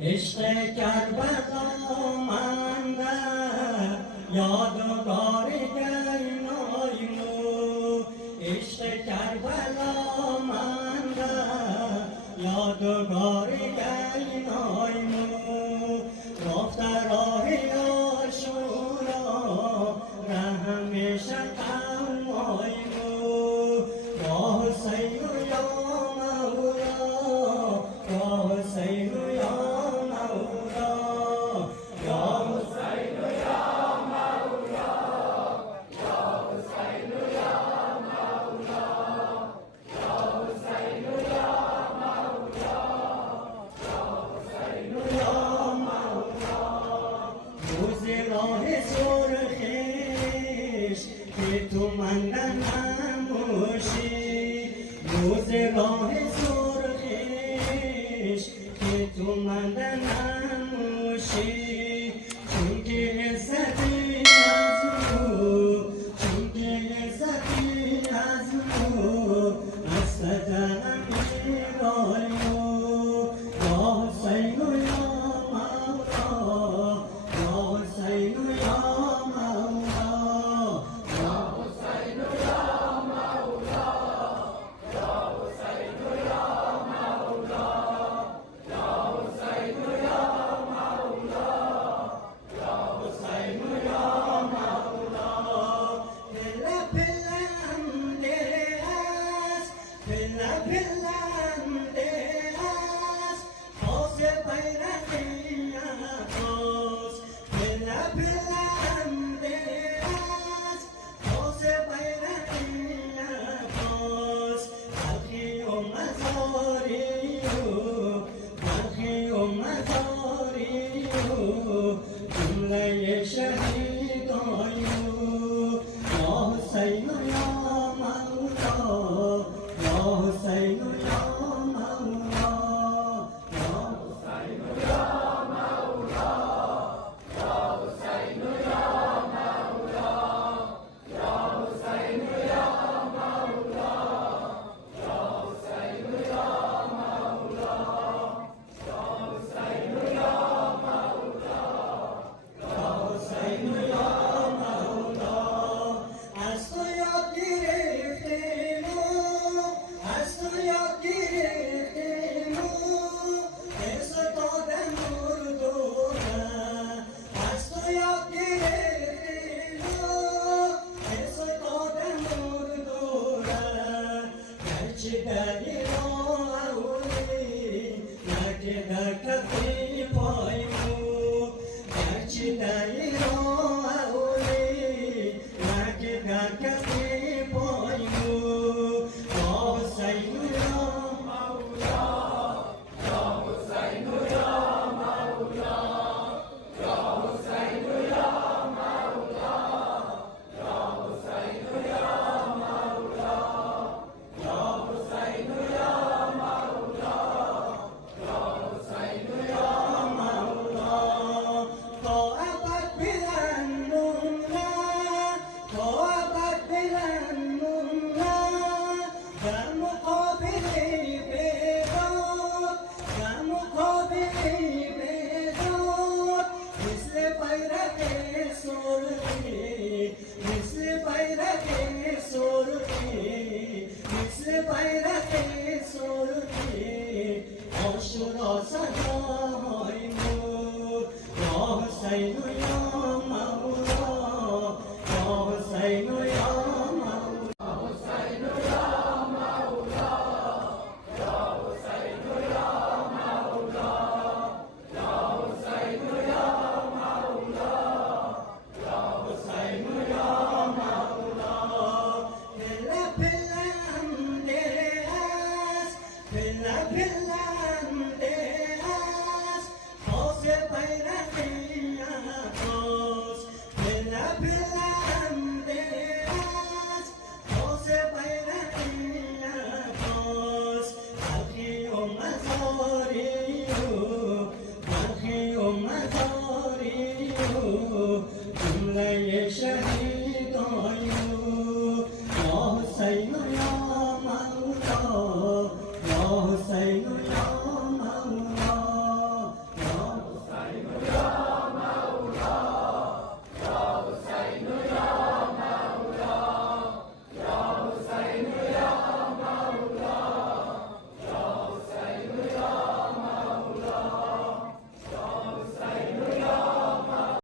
عشق کربلا منده یادگار گینایمو عشق کربلا منده یادگار گینایمو رفته راه عاشورا رحم شقمایمو یا حسین یا مولا یا حسین تو من نموشی روز راه سرخیش که تو من نموشی چون که عزتی از او چون که عزتی از او از تجنم میرایو یا حسین یا مولا یا حسین یا عاشورا سلام یا حسین